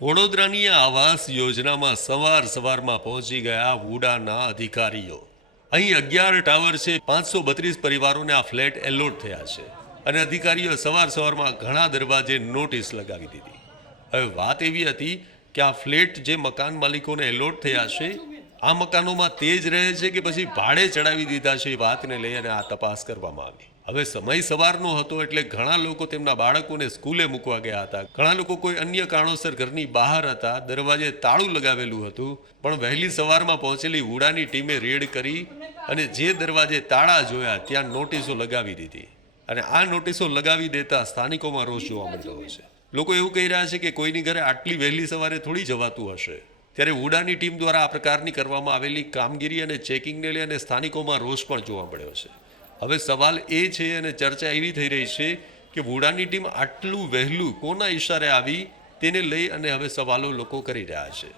વડોદરાની આવાસ યોજનામાં સવારમાં પહોંચી ગયા વુડાના અધિકારીઓ। અહીં 11 ટાવર છે, 532 પરિવારોને આ ફ્લેટ એલોટ થયા છે અને અધિકારીઓ સવારમાં ઘણા દરવાજે નોટિસ લગાવી દીધી। હવે વાત એવી હતી કે આ ફ્લેટ જે મકાન માલિકોને એલોટ થયા છે, આ મકાનોમાં તે જ રહે છે કે પછી ભાડે ચડાવી દીધા છે, એ વાતને લઈ અને આ તપાસ કરવામાં આવી। હવે સમય સવારનો હતો એટલે ઘણા લોકો તેમના બાળકોને સ્કૂલે મૂકવા ગયા હતા, ઘણા લોકો કોઈ અન્ય કારણોસર ઘરની બહાર હતા, દરવાજે તાળું લગાવેલું હતું, પણ વહેલી સવારમાં પહોંચેલી વુડાની ટીમે રેડ કરી અને જે દરવાજે તાળા જોયા ત્યાં નોટિસો લગાવી દીધી અને આ નોટિસો લગાવી દેતા સ્થાનિકોમાં રોષ જોવા મળતો હોય છે। લોકો એવું કહી રહ્યા છે કે કોઈની ઘરે આટલી વહેલી સવારે થોડી જવાતું હશે, ત્યારે વુડાની ટીમ દ્વારા આ પ્રકારની કરવામાં આવેલી કામગીરી અને ચેકિંગને લઈ અને સ્થાનિકોમાં રોષ પણ જોવા મળ્યો છે। હવે સવાલ એ છે અને ચર્ચા એવી થઈ રહી છે કે વુડાની ટીમ આટલું વહેલું કોના ઈશારે આવી તેને લઈ અને હવે સવાલો લોકો કરી રહ્યા છે।